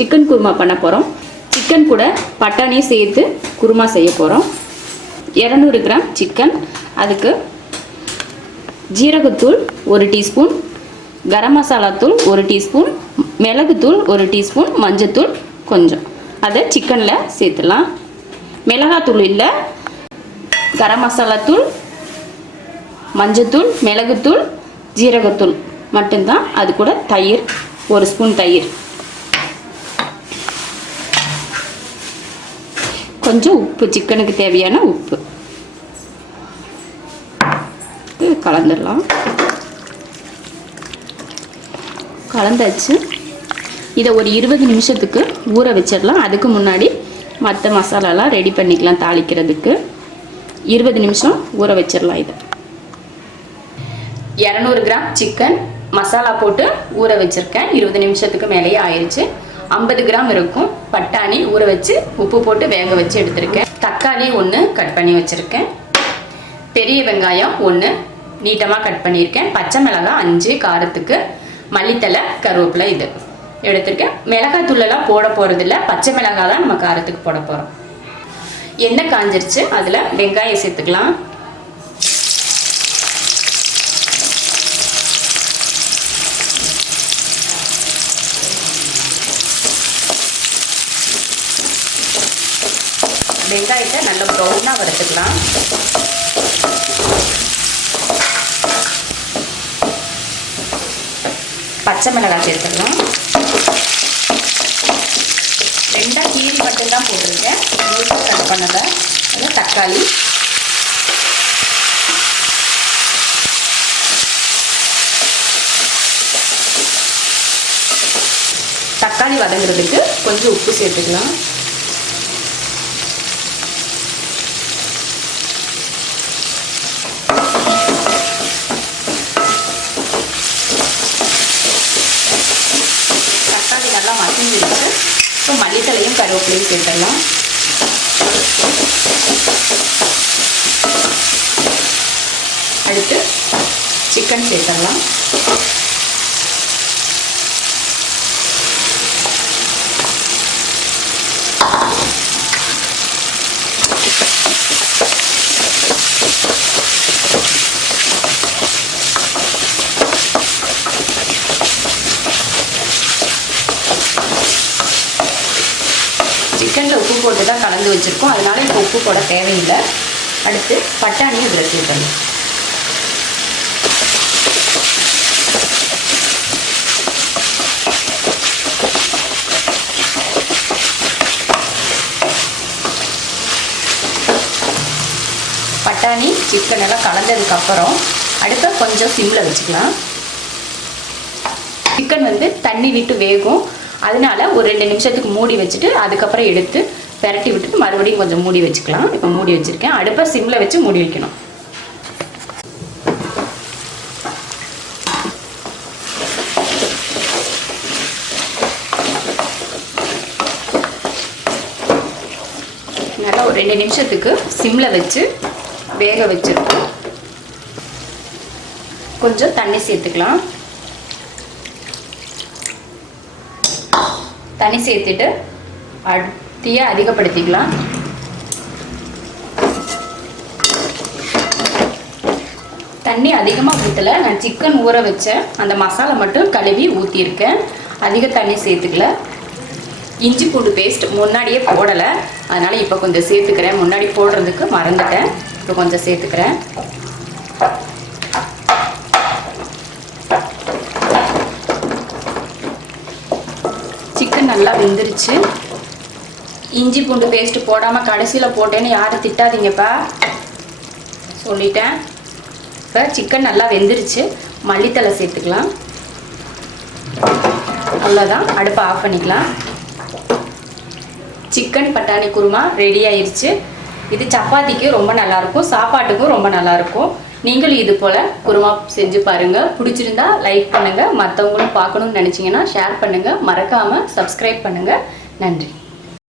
Chicken kurma பண்ண போகிறோம். Chicken கூட பட்டாணியும் சேர்த்து குருமா செய்ய போகிறோம். 200 கிராம் சிக்கன், அதுக்கு ஜீரகத்தூள் 1 டீஸ்பூன், கரம் மசாலா தூள் 1 டீஸ்பூன், மிளகுத்தூள் 1 டீஸ்பூன், மஞ்சத்தூள் கொஞ்சம். அதை சிக்கனில் சேர்த்துடலாம். மிளகாத்தூள் இல்லை, கரம் மசாலா தூள், மஞ்சத்தூள், மிளகுத்தூள், ஜீரகத்தூள் மட்டும்தான். அது கூட தயிர் 1 ஸ்பூன் தயிர், கொஞ்சம் உப்பு, சிக்கனுக்கு தேவையான உப்பு கலந்துடலாம். கலந்தாச்சு. இதை ஒரு 20 நிமிஷத்துக்கு ஊற வச்சிடலாம். அதுக்கு முன்னாடி மற்ற மசாலாலாம் ரெடி பண்ணிக்கலாம். தாளிக்கிறதுக்கு 20 நிமிஷம் ஊற வச்சிடலாம். இதை 200 கிராம் சிக்கன் மசாலா போட்டு ஊற வச்சுருக்கேன். 20 நிமிஷத்துக்கு மேலேயே ஆயிடுச்சு. 50 கிராம் இருக்கும் பட்டாணி ஊற வச்சு உப்பு போட்டு வேக வச்சு எடுத்திருக்கேன். தக்காளி 1 கட் பண்ணி வச்சுருக்கேன். பெரிய வெங்காயம் 1 நீட்டமாக கட் பண்ணியிருக்கேன். பச்சை மிளகாய் 5 காரத்துக்கு, மல்லித்தலை, கருவேப்பிலை இது எடுத்திருக்கேன். மிளகாய் தூளெல்லாம் போட போகிறதில்ல, பச்சை மிளகாய் தான் நம்ம காரத்துக்கு போட போகிறோம். எண்ணெய் காஞ்சிருச்சு. அதில் வெங்காயம் சேர்த்துக்கலாம். வெங்காயத்தை நல்லா ப்ரௌனாக வறுத்துக்கலாம். பச்சை மிளகாய் சேர்த்துக்கலாம். 2 கீரி மட்டும்தான் போட்டிருக்கேன், முழுசாக கட் பண்ணலை. அதில் தக்காளி, தக்காளி வதங்குறதுக்கு கொஞ்சம் உப்பு சேர்த்துக்கலாம். நல்லா மசிஞ்சிருச்சு. இப்போ மல்லித்தலையும் கருவேப்பிலையும் சேர்த்துடலாம். அடுத்து சிக்கன் சேர்த்துடலாம். சிக்கனில் உப்பு போட்டு தான் கலந்து வச்சுருக்கோம், அதனால இப்போ உப்பு போட தேவையில்லை. அடுத்து பட்டாணியும் இதில் சேர்த்துடலாம். பட்டாணி சிக்கன் எல்லாம் கலந்ததுக்கப்புறம் அடுத்த கொஞ்சம் சிம்மில் வச்சுக்கலாம். சிக்கன் தண்ணி விட்டு வேகும், அதனால ஒரு 2 நிமிஷத்துக்கு மூடி வச்சுட்டு அதுக்கப்புறம் எடுத்து பெரட்டி விட்டுட்டு மறுபடியும் கொஞ்சம் மூடி வச்சுக்கலாம். இப்போ மூடி வச்சுருக்கேன். அடுப்பை சிம்மில் வச்சு மூடி வைக்கணும். நல்லா ஒரு 2 நிமிஷத்துக்கு சிம்மில் வச்சு வேக வச்சுருக்கோம். கொஞ்சம் தண்ணி சேர்த்துக்கலாம். தண்ணி சேர்த்துட்டு தீயை அதிகப்படுத்திக்கலாம். தண்ணி அதிகமாக ஊற்றலை, நான் சிக்கன் ஊற வச்ச அந்த மசாலா மட்டும் கழுவி ஊற்றியிருக்கேன். அதிக தண்ணி சேர்த்துக்கல. இஞ்சி பூண்டு பேஸ்ட் முன்னாடியே போடலை, அதனால் இப்போ கொஞ்சம் சேர்த்துக்கிறேன். முன்னாடி போடுறதுக்கு மறந்துட்டேன், இப்போ கொஞ்சம் சேர்த்துக்கிறேன். சிக்கன் நல்லா வெந்துருச்சு. இஞ்சி பூண்டு பேஸ்ட்டு போடாமல் கடைசியில் போட்டேன்னு யாரும் திட்டாதீங்கப்பா, சொல்லிட்டேன். இப்போ சிக்கன் நல்லா வெந்துருச்சு. மல்லித்தலை சேர்த்துக்கலாம். அவ்வளோதான், அடுப்பை ஆஃப் பண்ணிக்கலாம். சிக்கன் பட்டாணி குருமா ரெடி ஆயிடுச்சு. இது சப்பாத்திக்கு ரொம்ப நல்லாயிருக்கும், சாப்பாட்டுக்கும் ரொம்ப நல்லாயிருக்கும். நீங்களும் இது போல் குருமா செஞ்சு பாருங்கள். பிடிச்சிருந்தா லைக் பண்ணுங்கள். மற்றவங்களும் பார்க்கணுன்னு நினச்சிங்கன்னா ஷேர் பண்ணுங்கள். மறக்காமல் சப்ஸ்கிரைப் பண்ணுங்கள். நன்றி.